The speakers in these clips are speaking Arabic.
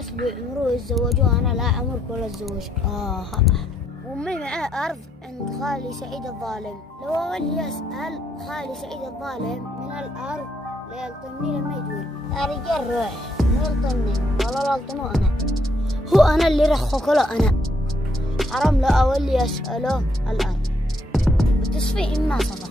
الناس بيعمروا يتزوجوا، أنا لا عمرك ولا أتزوج. أمي معاه أرض عند خالي سعيد الظالم، لو أولي أسأل خالي سعيد الظالم من الأرض لا يلطمني لما يقول يا رجال روح ما يلطمني والله لا ألطمه أنا، هو أنا اللي رخوك له أنا، حرام لا أولي أسأله الأرض وتصفي إما صفا.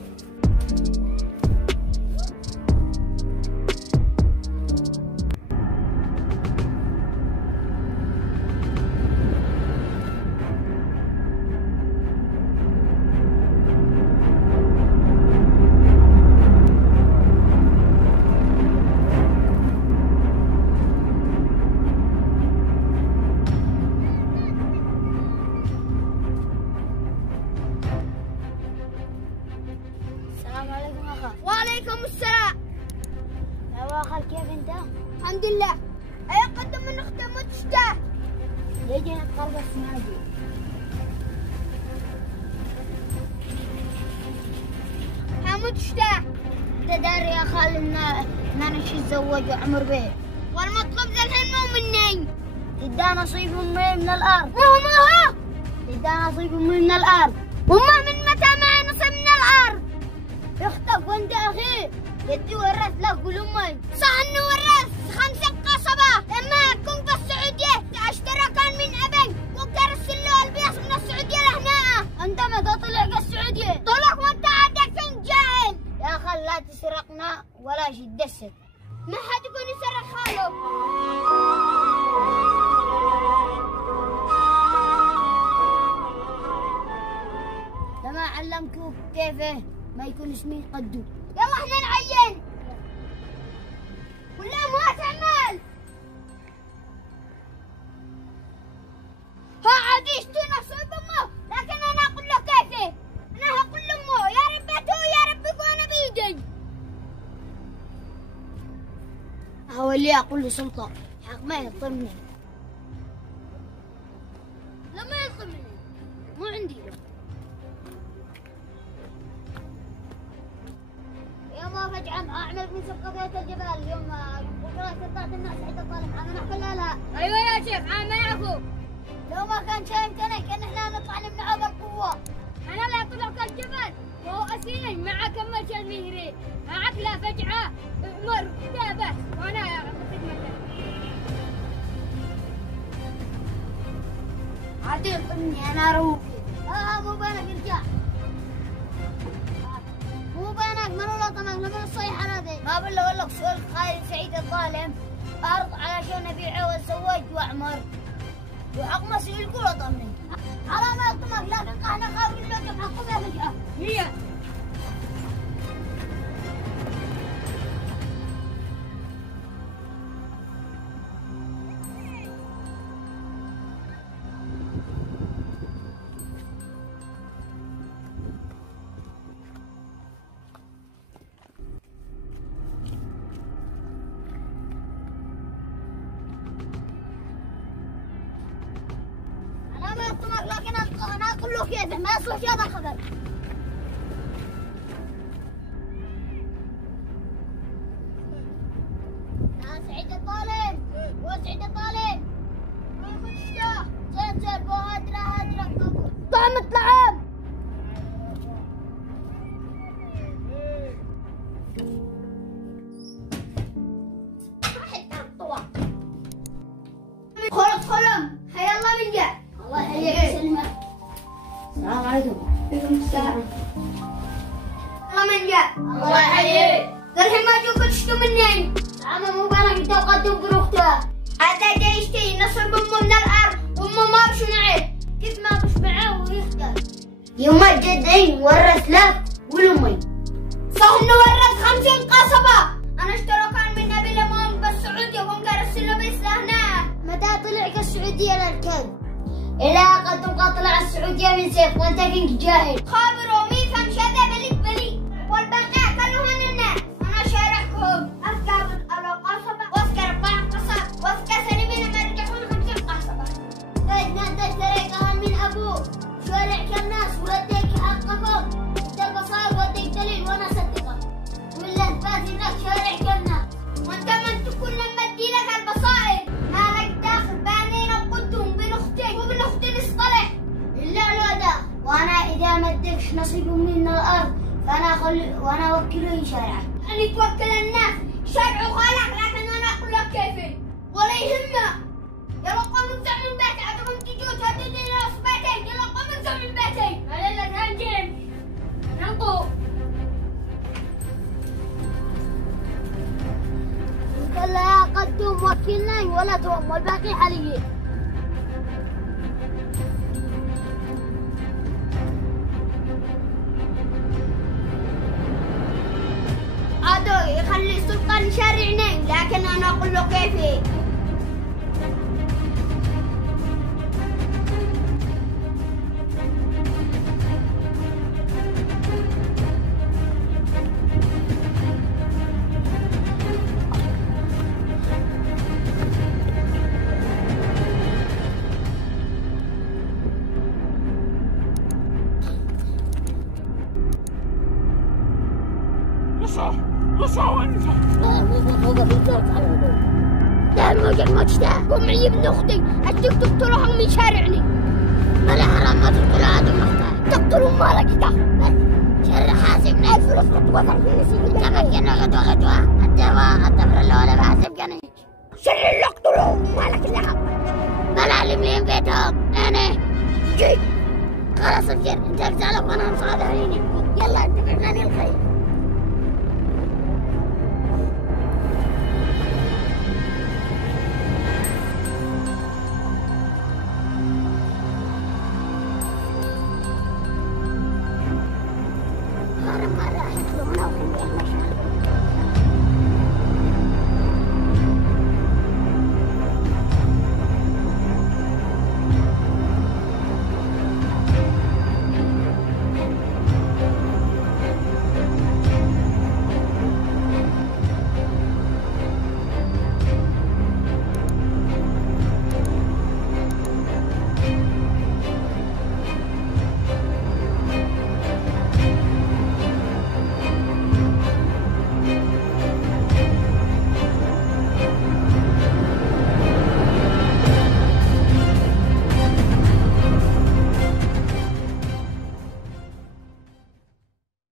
السلام عليكم أخا. وعليكم السلام. يا أخا كيف أنت؟ الحمد لله. أي قدم من أختي متشتاه. يجي نتقرب السنادي. متشتاه. أنت داري يا خال إن أنا شو أتزوج وأعمر به، والمطلوب ذا الحين مو مني. تدى نصيب أمي من الأرض. هو تدى نصيب أمي من الأرض. وما من متى معي نصيب من الأرض؟ يخطف وأنت أخي جدي ورث لك أمي. صح إنه ورث 50 قصبة لما كنت في السعودية اشترى كان من أبي وكرسل له البيص من السعودية لهنا. أنت متى طلع السعودية؟ طلع وأنت عادك فين جاهل. يا خال لا تسرقنا ولا شي تدسك. ما حد يكون يسرق خاله. لما علمكوك كيف ما يكون اسمي قدو. يلا احنا نعين ولا ما تعمل. ها عاد يشتي نصيب امه، لكن انا اقول له كيفه. انا هقول لامه يا ربته يا ربك وانا بيدي. هو اللي أقول له سلطة حق ما يطمني. لما يطمني مو عندي. يلا فجأة أعمل من سقطية الجبال اليوم بكرة قطعت الناس عند الطالب أنا ولا لا؟ ايوه يا شيخ انا معكم. لو ما كان شيء يمكنك كان احنا نطلع نمنعه بالقوة. انا لا طلعت الجبل وهو اسيني معك كمل شيء المهري معك لا فجعة مر كذا بس وانا خدمتك. عادي يطمني أنا روحي. مو بينك ارجع. مو بينك من ولا طمك لما الصيحة هذه. ما بالله أقول لك سؤال خالد سعيد الظالم أرض علشان أبيعه وأتزوج وأعمر. وحق ما سئل كله طمني. على ما يطمك لكن احنا خاويين له تحقق يا فجأة. هي ما يطمك لكن أنا أقول له كيف ما يصلح هذا الخبر. يا سعيد الطالب وسعيد الطالب جد هادرة طعم الطعام. خلم حيا الله من جاء. الله يحييك ويسلمك. السلام عليكم. وعليكم السلام. الله من جاء. الله يحييك. الحين ما تشوف تشتو مني. عمو مو بالك انت وقدم بروحته. هذا جاي يشتي نصيب امه من الارض وامه ما بش معه. كيف ما بش معاه ويختار؟ يوم الجدين ورث لك ولامي. صح انه ورث 50 قصبة. انا اشترى كان من ابي لمام بالسعودية ومكرسل له بس لهنا. متى طلعك السعودية للكذب؟ إلى قد طلع السعودية من سيف وانت كنت جاهل. خابروا مي كم شذا بلي والبقاء كلهم الناس. انا شاركهم اذكر القصبة واذكر 4 قصب واذكر سنين ما رجعون 50 قصبة. فإذا أنت اشتريتها من أبوك شارك الناس وديك حقكم. أنت البصائر وديك دليل وأنا أصدقك. ولا إثبات إنك شارك الناس. وانت من تكون لما ادي لك البصائر ما لك دخل. وانا اوكله يشرعه. يعني توكل الناس شرعوا خالك، لكن انا اقول لك كيف ولا يهمه. يلا قوم انزع من بيتي، عندكم تجوا تهددين ناس بيتي. يلا قوم انزع من بيتي. هلا لا تهجم نقو. قال له يا قدوم وكلنا ولدهم والباقي حاليين. عادو يخلي السلطان يشرعني، لكن انا اقول له كيفي. وصعوا انت. لا الموجة المجتة. قوم معي ابن اختي، اديك تقتلهم يشارعني. ولا حرام ما تقتلوا عاد المختار. تقتلوا مالك ده. شر حاسبني الفلوس تتوفر في نسيب. تمكن غدوة الدبر اللي ولا بحاسب كان شر اللي اقتلوا مالك اللي حق. بلعلم لين بيتهم انا جيت. خلاص الجر انت ارجع لك وانا مصادريني. يلا انت بغني الخير.